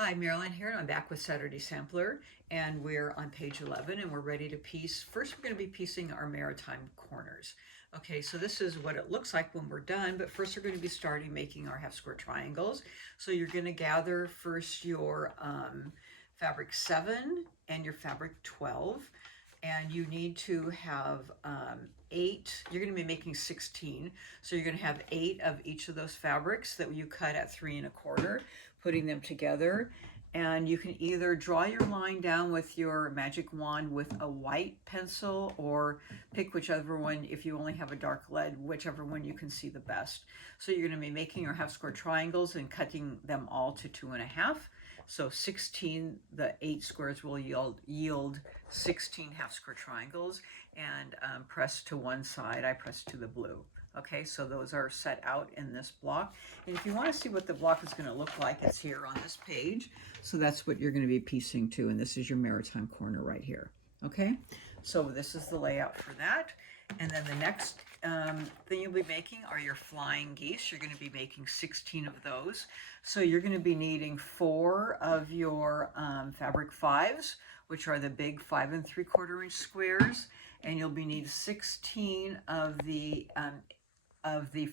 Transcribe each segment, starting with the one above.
Hi, Marilyn here, and I'm back with Saturday Sampler, and we're on page 11, and we're ready to piece. First, we're going to be piecing our maritime corners. Okay, so this is what it looks like when we're done, but first we're going to be starting making our half square triangles. So you're going to gather first your fabric 7 and your fabric 12, and you need to have 8. You're going to be making 16, so you're going to have 8 of each of those fabrics that you cut at 3 1/4, putting them together. And you can either draw your line down with your magic wand with a white pencil, or pick whichever one, if you only have a dark lead, whichever one you can see the best. So you're going to be making your half square triangles and cutting them all to 2 1/2. So 16, the 8 squares will yield 16 half square triangles, and press to one side. I press to the blue. Okay, so those are set out in this block. And if you want to see what the block is going to look like, it's here on this page. So that's what you're going to be piecing to, and this is your maritime corner right here. Okay, so this is the layout for that. And then the next thing you'll be making are your flying geese. You're going to be making 16 of those. So you're going to be needing 4 of your fabric 5s, which are the big 5 3/4 inch squares, and you'll be needing 16 of the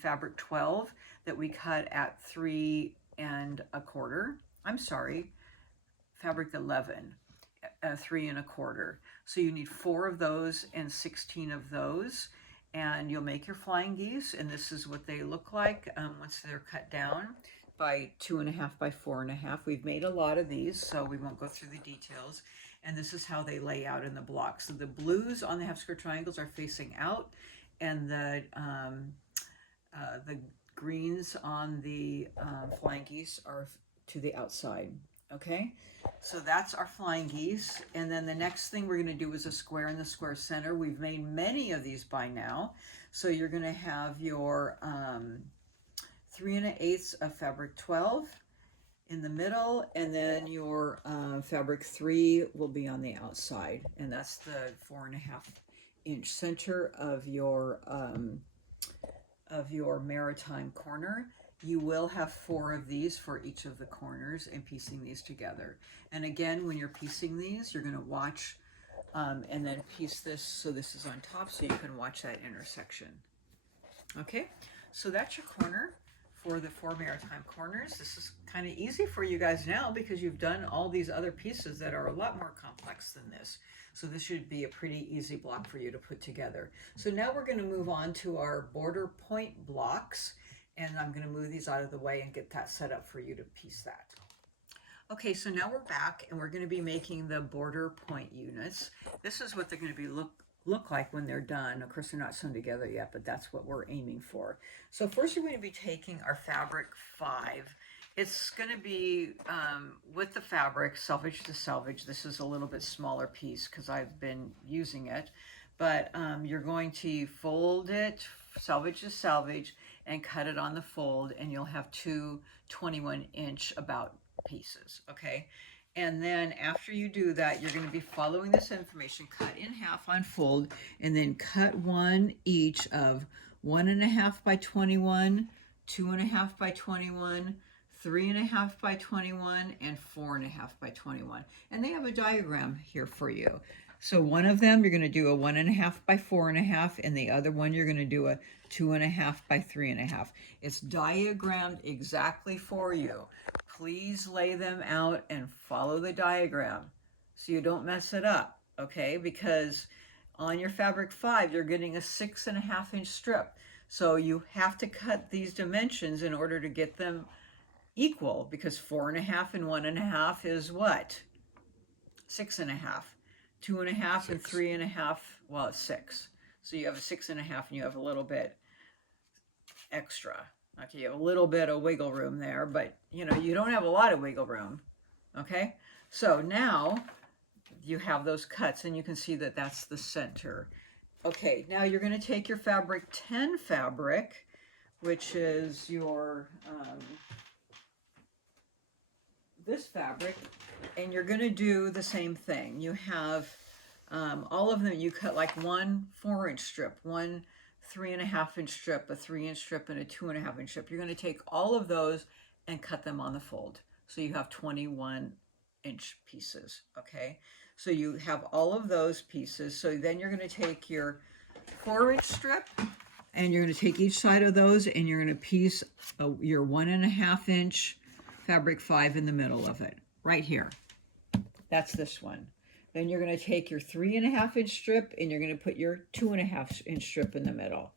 fabric 12 that we cut at 3 1/4. I'm sorry, fabric 11, 3 1/4. So you need 4 of those and 16 of those, and you'll make your flying geese, and this is what they look like once they're cut down by 2 1/2 by 4 1/2. We've made a lot of these, so we won't go through the details. And this is how they lay out in the block. So the blues on the half square triangles are facing out, and the greens on the flying geese are to the outside. Okay, so that's our flying geese. And then the next thing we're going to do is a square in the square center. We've made many of these by now. So you're going to have your 3 1/8 of fabric 12 in the middle, and then your fabric 3 will be on the outside, and that's the 4 1/2 inch center of your maritime corner. You will have 4 of these for each of the corners and piecing these together. And again, when you're piecing these, you're going to watch and then piece this so this is on top, so you can watch that intersection. Okay, so that's your corner for the 4 maritime corners. This is kind of easy for you guys now because you've done all these other pieces that are a lot more complex than this. So this should be a pretty easy block for you to put together. So now we're going to move on to our border point blocks, and I'm going to move these out of the way and get that set up for you to piece that. Okay, so now we're back, and we're going to be making the border point units. This is what they're going to be look like when they're done. Of course, they're not sewn together yet, but that's what we're aiming for. So first, we're going to be taking our fabric 5. It's going to be with the fabric, selvage to selvage. This is a little bit smaller piece because I've been using it, but you're going to fold it, selvage to selvage, and cut it on the fold, and you'll have 2 21-inch about pieces, okay? And then after you do that, you're going to be following this information, cut in half on fold, and then cut one each of 1 1/2 by 21, 2 1/2 by 21, 3 1/2 by 21, and 4 1/2 by 21. And they have a diagram here for you. So one of them, you're going to do a 1 1/2 by 4 1/2, and the other one, you're going to do a 2 1/2 by 3 1/2. It's diagrammed exactly for you. Please lay them out and follow the diagram so you don't mess it up, okay? Because on your fabric 5, you're getting a 6 1/2 inch strip. So you have to cut these dimensions in order to get them equal, because 4 1/2 and 1 1/2 is what? 6 1/2. 2 1/2 and 3 1/2, well, it's 6. So you have a 6 1/2 and you have a little bit extra. Okay, you have a little bit of wiggle room there, but you know, you don't have a lot of wiggle room. Okay, so now you have those cuts, and you can see that that's the center. Okay, now you're going to take your fabric 10 fabric, which is your this fabric, and you're going to do the same thing. You have all of them, you cut like one 4-inch strip, one 3 1/2 inch strip, a 3-inch strip, and a 2 1/2 inch strip. You're going to take all of those and cut them on the fold. So you have 21-inch pieces, okay? So you have all of those pieces. So then you're going to take your 4-inch strip and you're going to take each side of those and you're going to piece your 1.5-inch fabric 5 in the middle of it, right here. That's this one. Then you're going to take your 3.5-inch strip and you're going to put your 2.5-inch strip in the middle.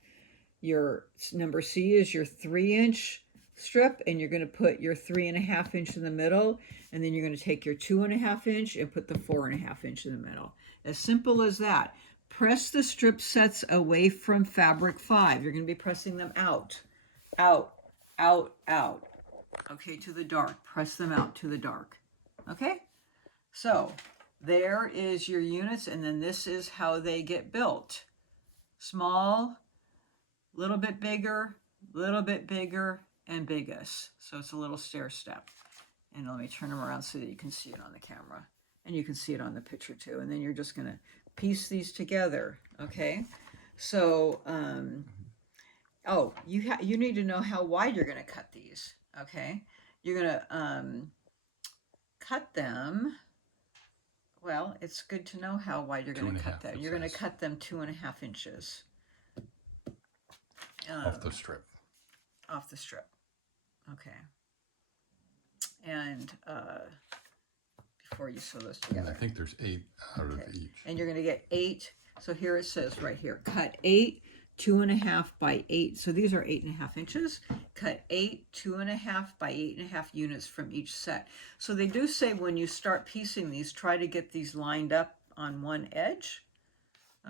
Your number C is your 3-inch strip and you're going to put your 3.5-inch in the middle, and then you're going to take your 2.5-inch and put the 4.5-inch in the middle. As simple as that. Press the strip sets away from fabric 5. You're going to be pressing them out, out, out, out. Okay, to the dark. Press them out to the dark. Okay? So there is your units, and then this is how they get built. Small, little bit bigger, and biggest. So it's a little stair step. And let me turn them around so that you can see it on the camera. And you can see it on the picture too. And then you're just going to piece these together, okay? So, oh, you need to know how wide you're going to cut these, okay? You're going to cut them. Well, it's good to know how wide you're going to cut them. You're going to cut them 2.5 inches. Off the strip. Off the strip. Okay. And before you sew those together. And I think there's 8 out of each. And you're going to get 8. So here it says right here, cut 8, 2.5 by 8. So these are 8.5 inches. Cut 8, 2.5 by 8.5 units from each set. So they do say when you start piecing these, try to get these lined up on one edge.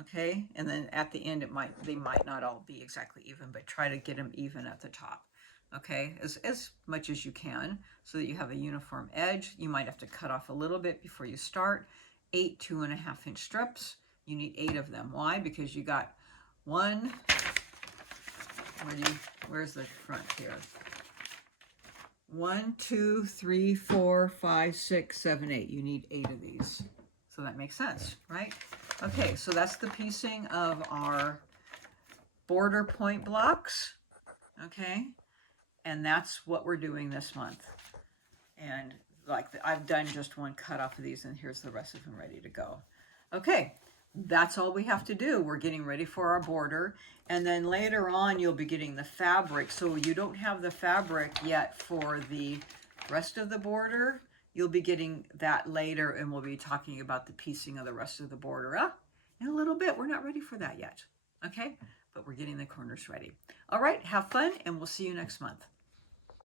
Okay, and then at the end they might not all be exactly even, but try to get them even at the top. Okay, as much as you can so that you have a uniform edge. You might have to cut off a little bit before you start. 8 2.5-inch strips. You need 8 of them. Why? Because you got one. Where's the front here? 1 2 3 4 5 6 7 8. You need 8 of these. So that makes sense, right? Okay, so that's the piecing of our border point blocks, okay? And that's what we're doing this month. And like I've done just one cut off of these, and here's the rest of them ready to go. Okay, that's all we have to do. We're getting ready for our border, and then later on you'll be getting the fabric. So you don't have the fabric yet for the rest of the border. You'll be getting that later, and we'll be talking about the piecing of the rest of the border in a little bit. We're not ready for that yet, okay? But we're getting the corners ready. All right, have fun, and we'll see you next month.